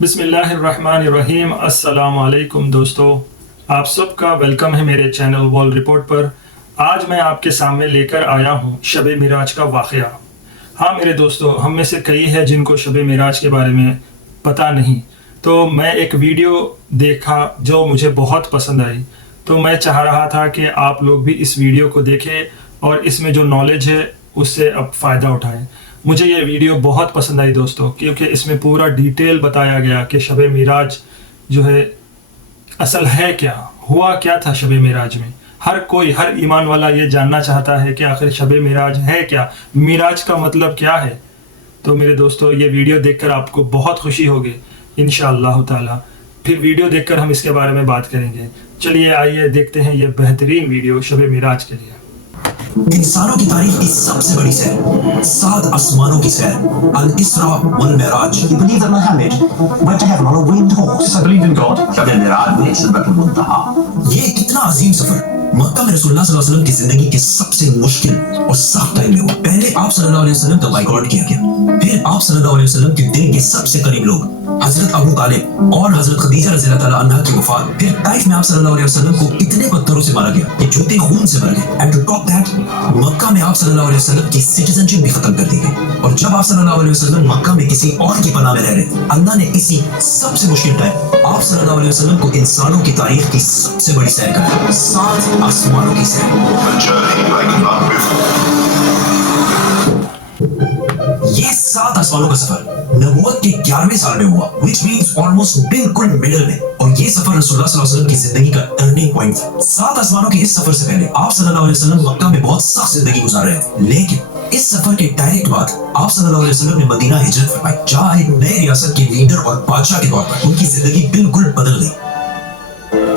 बिस्मिल्लाहिर्रहमानिर्रहीम। अस्सलाम वालेकुम दोस्तों, आप सबका वेलकम है मेरे चैनल वर्ल्ड रिपोर्ट पर। आज मैं आपके सामने लेकर आया हूँ शब मिराज का वाक़या। हाँ मेरे दोस्तों, हम में से कई है जिनको शब मिराज के बारे में पता नहीं। तो मैं एक वीडियो देखा जो मुझे बहुत पसंद आई, तो मैं चाह रहा था कि आप लोग भी इस वीडियो को देखें और इसमें जो नॉलेज है उससे अब फ़ायदा उठाएं। मुझे ये वीडियो बहुत पसंद आई दोस्तों, क्योंकि इसमें पूरा डिटेल बताया गया कि शब मिराज जो है असल है क्या, हुआ क्या था शब मिराज में। हर ईमान वाला ये जानना चाहता है कि आखिर शब मिराज है क्या, मिराज का मतलब क्या है। तो मेरे दोस्तों, ये वीडियो देखकर आपको बहुत खुशी होगी इंशाअल्लाह ताला। फिर वीडियो देखकर हम इसके बारे में बात करेंगे। चलिए आइए देखते हैं ये बेहतरीन वीडियो शब मिराज के लिए। इंसानों की तारीख की सबसे बड़ी सैर, 7 आसमानों की सैर, अल इसरा वल Miraj. You believe that Muhammad went to heaven on a winged horse? I believe in God. शब मिराज में सिदरतुल मुंतहा। ये कितना अजीम सफर मक्का में रसूलुल्लाह सल्लल्लाहु अलैहि वसल्लम की जिंदगी के सबसे मुश्किल और सख्त टाइम में हुआ। पहले आप सल्लल्लाहु अलैहि वसल्लम का बाइकआउट किया गया, फिर आप सल्लल्लाहु अलैहि वसल्लम के दिल के सबसे करीब लोग हजरत अबू तालिब और हजरत खदीजा रज़ी अल्लाह ताला अन्हा की वफात, फिर ताइफ में आप सल्लल्लाहु अलैहि वसल्लम को इतने पत्थरों से मारा गया कि जूते खून से भर गए। एंड टू टॉप दैट, मक्का में आप सल्लल्लाहु अलैहि वसल्लम की सिटीजनशिप भी खत्म कर दी गई। और जब आप सल्लल्लाहु अलैहि वसल्लम मक्का में किसी और की पनाह में रह रहे, अल्लाह ने इसी सबसे मुश्किल टाइम आप सल्लल्लाहु अलैहि वसल्लम को इंसानों की तारीख की सबसे बड़ी सैर कराई, 7 आसमानों की सैर। ये 7 आसमानों का सफर नबूवत के 11वें साल में हुआ, which means almost बिल्कुल मिडिल में। और ये सफर रसूलुल्लाह सल्लल्लाहु अलैहि वसल्लम की जिंदगी का टर्निंग पॉइंट था। 7 आसमानों के इस सफर से पहले आप सल्लल्लाहु अलैहि वसल्लम मक्का में बहुत सख्त जिंदगी गुजार रहे थे, लेकिन इस सफर के डायरेक्ट बाद आप सल्लल्लाहु अलैहि वसल्लम ने मदीना हिजरत फरमाई, जहाँ एक नए रियासत के लीडर और बादशाह के तौर पर उनकी जिंदगी बिल्कुल बदल गई।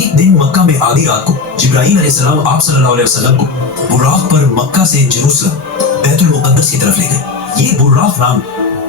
एक दिन मक्का में आधी रात को जिब्राईल अलैहिस्सलाम आप सल्लल्लाहु अलैहि वसल्लम को बुराक पर मक्का से जेरूसलम बैतुल मुक़द्दस की तरफ ले गए। ये बुराक नाम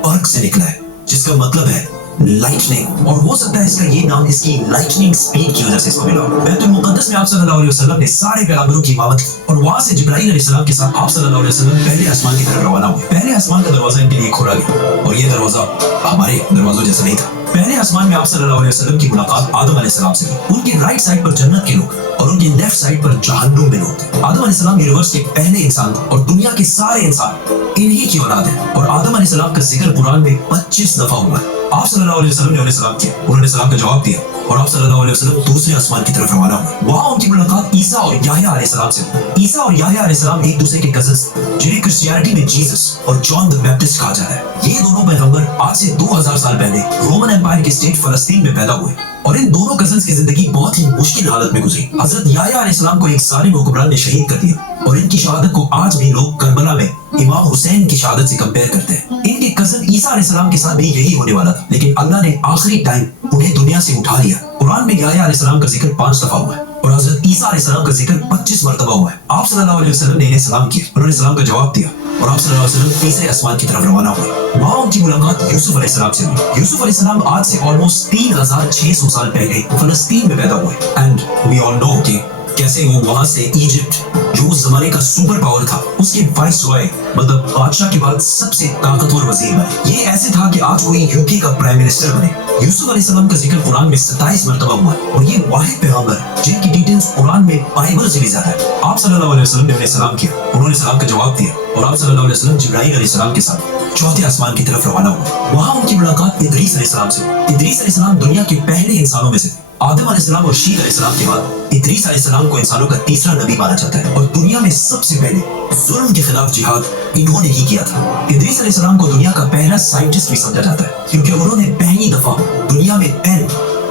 बर्क से निकला है, जिसका मतलब है लाइटनिंग, और हो सकता है इसका ये नाम इसकी लाइटनिंग स्पीड की वजह से इसको मिला। बैतुल मुक़द्दस में आप सल्लल्लाहु अलैहि वसल्लम ने सारे पैगंबरों की इमामत की, और वहां से जिब्राईल अलैहिस्सलाम के साथ आप सल्लल्लाहु अलैहि वसल्लम पहले आसमान की तरफ रवाना हुए। पहले आसमान का दरवाजा इनके लिए खोला गया, और ये दरवाजा हमारे दरवाजों जैसा नहीं था। पहले आसमान में आप सल्लल्लाहु अलैहि वसल्लम की मुलाकात आदम अलैहिस्सलाम से हुई। उनके राइट साइड पर जन्नत के लोग और उनके लेफ्ट साइड पर जहन्नुम में लोग थे। आदम अलैहिस्सलाम यूनिवर्स के पहले इंसान थे, और दुनिया के सारे इंसान इन्हीं की औलाद है। और आदम अलैहिस्सलाम का जिक्र कुरान में 25 दफा हुआ है। आप सल्लल्लाहु अलैहि वसल्लम ने उन्हें सलाम किया, उन्होंने सलाम का जवाब दिया, और आप सल्लल्लाहु अलैहि वसल्लम दूसरे आसमान की तरफ रवाना हुए। वहां उनकी मुलाकात ईसा और याह्या अलैहिस्सलाम से हुई। ईसा और याह्या अलैहिस्सलाम एक दूसरे के कजिन्स, जिन्हें क्रिश्चियनिटी में जीसस और जॉन द बैप्टिस्ट कहा जाता है। ये दोनों पैगंबर आज से 2000 साल पहले रोमन एम्पायर के स्टेट फलस्तीन में पैदा हुए, और इन दोनों कजिन्स की जिंदगी बहुत ही मुश्किल हालत में गुजरी। हजरत याह्या अलैहिस्सलाम को एक जालिम हुक्मरान ने शहीद कर दिया, और इनकी शहादत को आज भी लोग करबला में इमाम हुसैन की शहादत से कंपेयर करते हैं। इनके कजिन ईसा अलैहिस्सलाम के साथ भी यही होने वाला था, लेकिन अल्लाह ने आखिरी टाइम उन्हें दुनिया से उठा लिया। कुरान में याह्या अलैहिस्सलाम का जिक्र 5 दफा हुआ है, और हजरत ईसा अलैहिस्सलाम का जिक्र 25 मरतबा हुआ है। आप सल्लल्लाहु अलैहि वसल्लम ने इन्हें सलाम किया, उन्होंने सलाम का जवाब दिया, और आप सल्लल्लाहु अलैहि वसल्लम तीसरे आसमान की तरफ रवाना हुए। वहां उनकी मुलाकात यूसुफ अलैहिस्सलाम से हुई। यूसुफ अलैहिस्सलाम आज से ऑलमोस्ट 3600 साल पहले फलस्तीन में पैदा हुए, एंड वी ऑल नो कि कैसे वो वहां से इजिप्ट, जो उस जमाने का सुपर पावर था, उसके वाइसरॉय मतलब बादशाह के बाद सबसे ताकतवर वजीर बने। ये ऐसे था कि आज वो यूके का प्राइम मिनिस्टर बने। यूसुफ अलैहिस्सलाम का जिक्र कुरान में 27 मरतबा हुआ है, और ये वाहिद पैगंबर जिनकी डिटेल्स कुरान में बाइबल से भी ज्यादा है। आप सल्लल्लाहु अलैहि वसल्लम ने उन्हें सलाम किया, उन्होंने सलाम का जवाब दिया, और आप सल्लल्लाहु अलैहि वसल्लम जिब्राईल अलैहिस्सलाम के साथ चौथे आसमान की तरफ रवाना हुए। वहां उनकी मुलाकात इदरीस अलैहिस्सलाम से हुई। इदरीस अलैहिस्सलाम दुनिया के पहले इंसानों में से थे। आदम अलैहिस्सलाम और शीत अलैहिस्सलाम के बाद इदरीस अलैहिस्सलाम को इंसानों का तीसरा नबी माना जाता है, और दुनिया में सबसे पहले जुल्म के खिलाफ जिहाद इन्होंने ही किया था। इदरीस अलैहिस्सलाम को दुनिया का पहला साइंटिस्ट भी समझा जाता है, क्योंकि उन्होंने पहली दफा दुनिया में पेन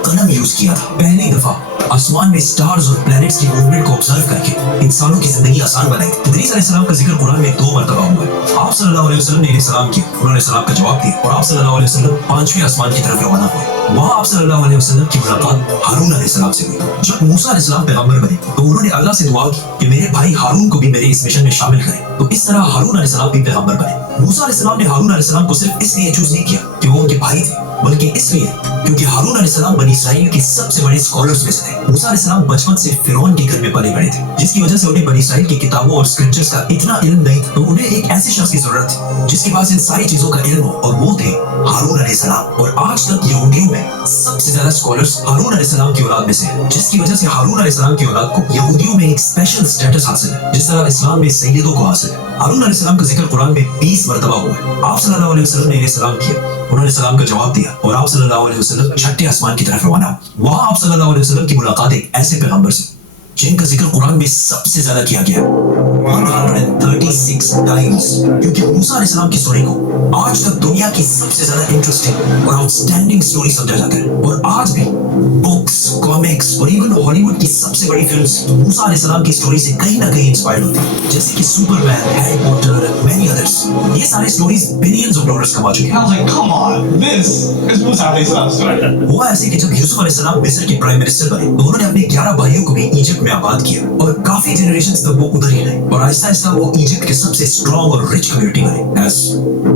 कलम यूज किया था। पहली दफा आसमान में स्टार्स और प्लैनेट्स की मूवमेंट को ऑब्जर्व करके इंसानों की जिंदगी आसान बनाई। इदरीस अलैहिस्सलाम का जिक्र कुरान में 2 मरतबा हुआ है। आप सल्लल्लाहु अलैहि वसल्लम ने इन्हें सलाम किया, उन्होंने सलाम का जवाब दिया, और आप सल्लल्लाहु अलैहि वसल्लम 5वें आसमान की तरफ रवाना हुए। वहां आप सल्लल्लाहु अलैहि वसल्लम की मुलाकात हारून अलैहिस्सलाम से हुई। जब मूसा अलैहिस्सलाम पैगंबर बने, तो उन्होंने अल्लाह से दुआ की कि मेरे भाई हारून को भी मेरे इस मिशन में शामिल करें। तो इस तरह हारून अलैहिस्सलाम भी पैगंबर बने। मूसा अलैहिस्सलाम ने हारून अलैहिस्सलाम को सिर्फ इसलिए चूज नहीं किया कि वो उनके भाई थे, बल्कि इसलिए क्योंकि हारून अलैहिस्सलाम बनी इसराइल के सबसे बड़े स्कॉलर्स में से थे। मूसा अलैहिस्सलाम बचपन से फिरौन के घर में पले बड़े थे, जिसकी वजह से उन्हें बनी इसराइल की किताबों और स्क्रिप्चर्स का इतना इल्म नहीं था। तो उन्हें एक ऐसे शख्स की जरूरत थी जिसके पास इन सारी चीजों का इल्म हो, और वो थे हारून अलैहिस्सलाम। और आज तक यहूदियों में सबसे ज्यादा स्कॉलर्स हारून अलैहिस्सलाम की औलाद में से हैं, जिसकी वजह से हारून अलैहिस्सलाम की औलाद को यहूदियों में एक स्पेशल स्टेटस हासिल है, जिस तरह इस्लाम में सैयदों को हासिल है। हारून अलैहिस्सलाम का जिक्र कुरान में 20 मरतबा हुआ है। आप सल्लल्लाहु अलैहि वसल्लम ने इन्हें सलाम किया, उन्होंने सलाम का जवाब दिया, और आप सल्लल्लाहु अलैहि वसल्लम छठे आसमान की तरफ रवाना। वहां आप सल्लल्लाहु अलैहि वसल्लम की मुलाकात एक ऐसे पैगंबर से जिनका जिक्र कुरान में सबसे ज्यादा किया गया 136 टाइम्स, क्योंकि मूसा अलैहिस्सलाम की स्टोरी को आज तक दुनिया की सबसे ज्यादा इंटरेस्टिंग और आउटस्टैंडिंग स्टोरी समझा जाता है। और आज भी बुक्स, कॉमिक्स और इवन हॉलीवुड की सबसे बड़ी फिल्म्स मूसा अलैहिस्सलाम की स्टोरी से कहीं ना कहीं इंस्पायर्ड होती हैं, जैसे कि Superman, Harry Potter, many others. ये सारी स्टोरीज बिलियंस ऑफ डॉलर्स कमा चुकी हैं। I was like, come on, this is Musa alayhi salam's story. हुआ ऐसे कि जब यूसुफ अलैहिस्सलाम मिस्र के प्राइम मिनिस्टर बने, तो उन्होंने अपने 11 भाइयों को भी इजिप्ट में आबाद किया, और काफी जनरेशंस तक वो उधर ही रहे, और आहिस्ता आहिस्ता वो इजिप्ट के सबसे स्ट्रॉन्ग और रिच कम्युनिटी बने एज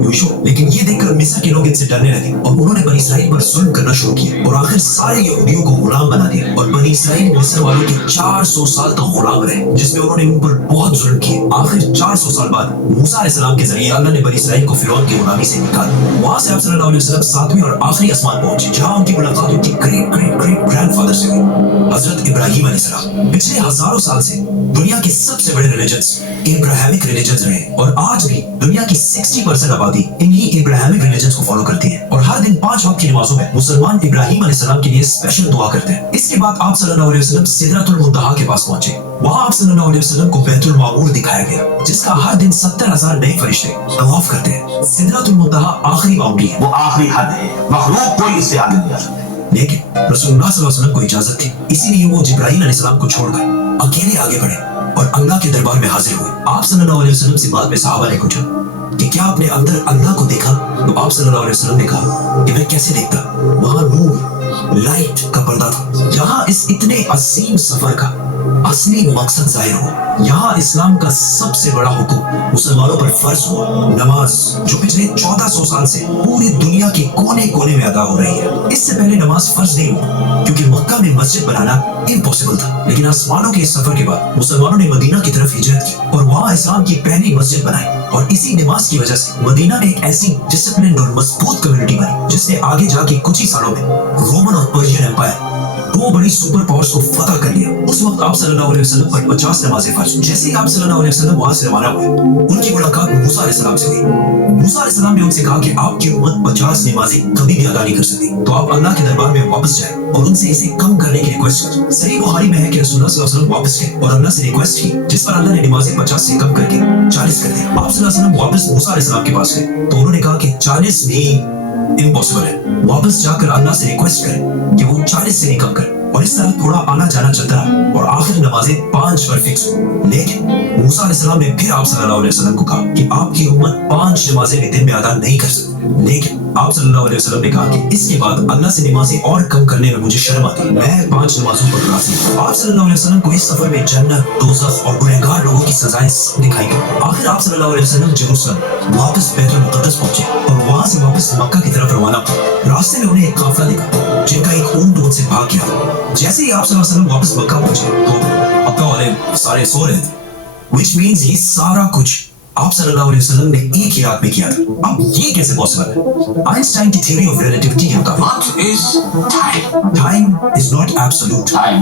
यूजुअल। लेकिन ये देखकर मिस्र के लोग इनसे डरने लगे, और उन्होंने बनी इसराइल पर जुल्म करना शुरू किया, और आखिर सारे यहूदियों को गुलाम बना दिया, और बनी इसराइल मिस्र वालों के 400 साल तक गुलाम रहे, जिसमें उन्होंने उन पर बहुत जुल्म किए। आखिर 400 साल बाद मूसा अलैहिस्सलाम के जरिए अल्लाह ने बनी इसराइल को फिरौन की गुलामी से निकाला। वहां से आप सल्लल्लाहु अलैहि वसल्लम 7वें और आखिरी आसमान पहुंचे, जहां उनकी मुलाकात उनके ग्रेट ग्रेट ग्रेट ग्रैंडफादर से हुई, हजरत इब्राहिम अलैहिस्सलाम। पिछले हजारों साल से दुनिया के सबसे बड़े रिलीजन्स इब्राहिमिक रिलीजन्स रहे, और आज भी दुनिया की 60% आबादी इन्हीं इब्राहिमिक रिलीजन्स को फॉलो करती है। और हर दिन 5 वक्त की नमाजों में मुसलमान इब्राहिम अलैहिस्सलाम के लिए स्पेशल दुआ करते हैं। इसके बाद आप सल्लल्लाहु अलैहि वसल्लम सिदरतुल मुंतहा के पास पहुंचे। वहां आप सल्लल्लाहु अलैहि वसल्लम को बैतुल मामूर दिखाया गया, जिसका हर दिन 70,000 नए फरिश्ते तवाफ करते हैं। सिदरतुल मुंतहा आखिरी बाउंड्री है, वो आखिरी हद है, मखलूक कोई इससे आगे नहीं जा सकता। लेकिन रसूलुल्लाह सल्लल्लाहु अलैहि वसल्लम को इजाजत थी, इसीलिए वो जिब्राईल अलैहिस्सलाम को छोड़कर अकेले आगे बढ़े और अल्लाह के दरबार में हाजिर हुए। आप सल्लल्लाहु अलैहि वसल्लम से बाद में सहाबा ने पूछा कि क्या आपने अंदर अल्लाह को देखा? तो आप सल्लल्लाहु अलैहि वसल्लम ने कहा कि मैं कैसे देखता, वहां नूर, लाइट का पर्दा था। यहाँ इस इतने अजीम सफर का असली मकसद जाहिर हुआ। यहाँ इस्लाम का सबसे बड़ा हुक्म मुसलमानों पर फर्ज हुआ, नमाज, जो पिछले 1400 साल से पूरी दुनिया के कोने कोने में अदा हो रही है। इससे पहले नमाज फर्ज नहीं हुआ, क्योंकि मक्का में मस्जिद बनाना इम्पॉसिबल था। लेकिन आसमानों के इस सफर के बाद मुसलमानों ने मदीना की तरफ हिजरत की और वहाँ इस्लाम की पहली मस्जिद बनाई, और इसी नमाज की वजह से मदीना में एक ऐसी डिसिप्लिन और मजबूत कम्युनिटी बनी, जिसने आगे जाके कुछ ही सालों में रोमन और पर्शियन एम्पायर, दो बड़ी सुपर पावर्स को फतह कर लिया। उस वक्त आप सल्लल्लाहु अलैहि वसल्लम पर 50 नमाजें फर्ज। जैसे ही आप सल्लल्लाहु अलैहि वसल्लम वहां से रवाना हुए, उनकी मुलाकात मूसा अलैहिस्सलाम से हुई। मूसा अलैहिस्सलाम ने उनसे कहा कि आपकी उम्मत 50 नमाजें कभी भी अदा नहीं कर सकती, तो आप अल्लाह के दरबार में वापस जाएं और उनसे इसे कम करने की रिक्वेस्ट करें। सही बुखारी में है कि रसूलुल्लाह सल्लल्लाहु अलैहि वसल्लम वापस गए और अल्लाह से रिक्वेस्ट की, जिस पर अल्लाह ने नमाजें 50 से कम करके 40 कर दी। आप सल्लल्लाहु अलैहि वसल्लम वापस मूसा अलैहिस्सलाम के पास गए, तो उन्होंने कहा कि 40 भी इम्पॉसिबल है। वापस जाकर अल्लाह से रिक्वेस्ट करें कि वो 40 से नहीं कम करें, और इस तरह थोड़ा आना जाना चलता रहा, और आखिर नमाजें 5 पर फिक्स हुई। लेकिन मूसा अलैहिस्सलाम ने फिर आप सल्लल्लाहु अलैहि वसल्लम को कहा कि आपकी उम्मत 5 नमाजें भी दिन में अदा नहीं कर सकती। लेकिन आप सल्लल्लाहु अलैहि वसल्लम ने कहा कि इसके बाद अल्लाह से नमाजें और कम करने में मुझे शर्म आती है, मैं 5 नमाजों पर राजी हूं। आप सल्लल्लाहु अलैहि वसल्लम को इस सफर में जन्नत, दोज़ख और गुनहगार लोगों की सजाएं दिखाई गई। आखिर आप सल्लल्लाहु अलैहि वसल्लम जेरूसलम वापस बैतुल मुक़द्दस पहुंचे और वहां से वापस मक्का की तरफ रवाना हुए। रास्ते में उन्हें एक काफिला दिखा, जिनका एक ऊंट उनसे भाग गया। जैसे ही आप सल्लल्लाहु अलैहि वसल्लम वापस मक्का पहुंचे, तो मक्का वाले सारे सो रहे थे, which means ये सारा कुछ आप सल्लल्लाहु अलैहि वसल्लम ने एक ही रात में किया था। अब ये कैसे पॉसिबल है? आइंस्टाइन की थ्योरी ऑफ रिलेटिविटी के मुताबिक What is time? Time is not absolute, Time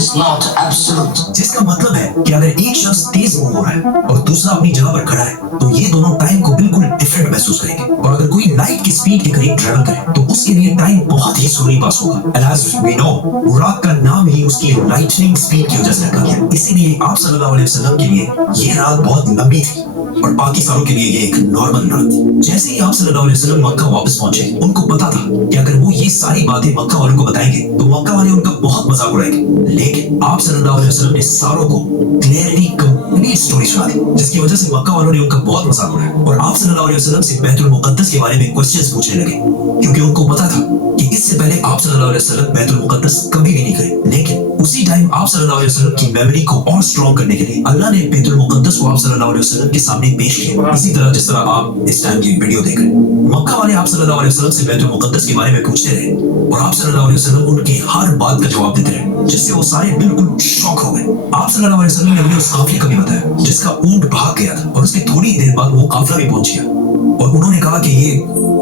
is not absolute. जिसका मतलब है कि अगर एक शख्स तेज मूव हो रहा है और दूसरा अपनी जगह पर खड़ा है, तो ये दोनों टाइम को बिल्कुल डिफरेंट महसूस करेंगे। और अगर कोई लाइट की स्पीड के करीब ट्रेवल करे, तो उसके लिए टाइम बहुत ही स्लोली पास होगा। And as we know, रात का नाम ही उसकी लाइटनिंग स्पीड की वजह से रखा गया। इसीलिए आप सल्लल्लाहु अलैहि वसल्लम के लिए ये रात बहुत लंबी थी और बाकी सालों के लिए ये एक नॉर्मल रात थी। जैसे ही आप सल्लल्लाहु अलैहि वसल्लम मक्का वापस पहुंचे, उनको पता था कि अगर वो ये सारी बातें मक्का वालों को बताएंगे, तो मक्का वाले उनका बहुत मजाक उड़ाएंगे। लेकिन आप सल्लल्लाहु अलैहि वसल्लम ने सारों को क्लियरली कंप्लीट स्टोरी सुना दी, जिसकी वजह से मक्का वालों ने उनका बहुत मजाक उड़ाया और आप सल्लल्लाहु अलैहि वसल्लम से बैतुल मुक़द्दस के बारे में क्वेश्चंस पूछने लगे, क्योंकि उनको पता था कि इससे पहले आप सल्लल्लाहु अलैहि वसल्लम बैतुल मुक़द्दस कभी भी नहीं गए। लेकिन उसी टाइम आप सल्लल्लाहु अलैहि वसल्लम की मेमोरी को और स्ट्रॉन्ग करने के लिए अल्लाह ने बैतुल मुक़द्दस को आप सल्लल्लाहु अलैहि वसल्लम के सामने पेश किया। इसी तरह जिस तरह आप इस टाइम की वीडियो देख रहे हैं, मक्का वाले आप सल्लल्लाहु अलैहि वसल्लम से बैतुल मुक़द्दस के बारे में पूछते रहे और आप सल्लल्लाहु अलैहि वसल्लम उनकी हर बात का जवाब देते रहे, जिससे वो सारे बिल्कुल शॉक हो गए। आप सल्लल्लाहु अलैहि वसल्लम ने उन्हें उस काफिले का भी बताया जिसका ऊंट भाग गया था और उसके थोड़ी देर बाद वो काफिला भी पहुंच गया, और उन्होंने कहा कि ये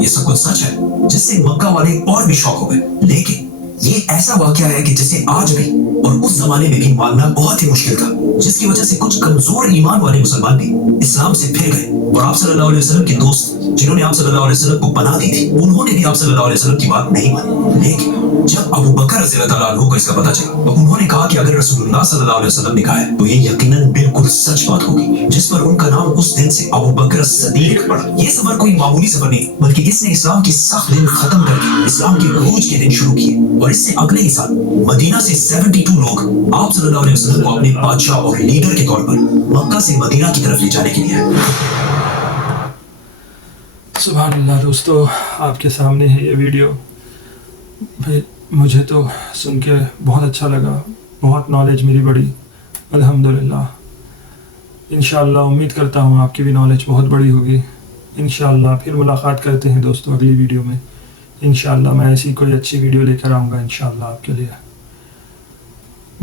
सब कुछ सच है, जिससे मक्का वाले और भी शॉक हो गए। लेकिन ये ऐसा वाकया है कि जिसे आज भी और उस जमाने में भी मानना बहुत ही मुश्किल था, जिसकी वजह से कुछ कमजोर ईमान वाले मुसलमान भी इस्लाम से फिर गए और आप सल्लल्लाहु अलैहि वसल्लम के दोस्त जिन्होंने आप सल्लल्लाहु अलैहि वसल्लम को पनाह दी थी, उन्होंने भी आप सल्लल्लाहु अलैहि वसल्लम की बात नहीं मानी। लेकिन जब अबू बकर रज़ियल्लाहु अन्हु को इसका पता चला तो उन्होंने कहा कि अगर रसूलुल्लाह सल्लल्लाहु अलैहि वसल्लम ने कहा है तो ये यकीनन बिल्कुल सच बात होगी, जिस पर उनका नाम उस दिन से अबू बकर सदीक पड़ा। ये सफर कोई मामूली सफर नहीं, बल्कि इसने इस्लाम की सख्त दिन खत्म करके इस्लाम के उरूज के दिन शुरू किए, और इससे अगले ही साल मदीना से 72 लोग आप सल्लल्लाहु अलैहि वसल्लम को अपने बादशाह और लीडर के तौर पर मक्का से मदीना की तरफ ले जाने के लिए आए। सुभान अल्लाह। दोस्तों, आपके सामने है ये वीडियो। भाई मुझे तो सुन के बहुत अच्छा लगा, बहुत नॉलेज मेरी बढ़ी अल्हम्दुलिल्लाह। इंशाअल्लाह उम्मीद करता हूँ आपकी भी नॉलेज बहुत बड़ी होगी। इंशाअल्लाह फिर मुलाकात करते हैं दोस्तों अगली वीडियो में। इंशाअल्लाह मैं ऐसी कोई अच्छी वीडियो लेकर आऊँगा इंशाअल्लाह आपके लिए।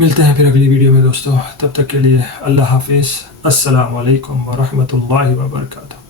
मिलते हैं फिर अगली वीडियो में दोस्तों, तब तक के लिए अल्लाह हाफिज़। अस्सलामु अलैकुम व रहमतुल्लाहि व बरकातुहू।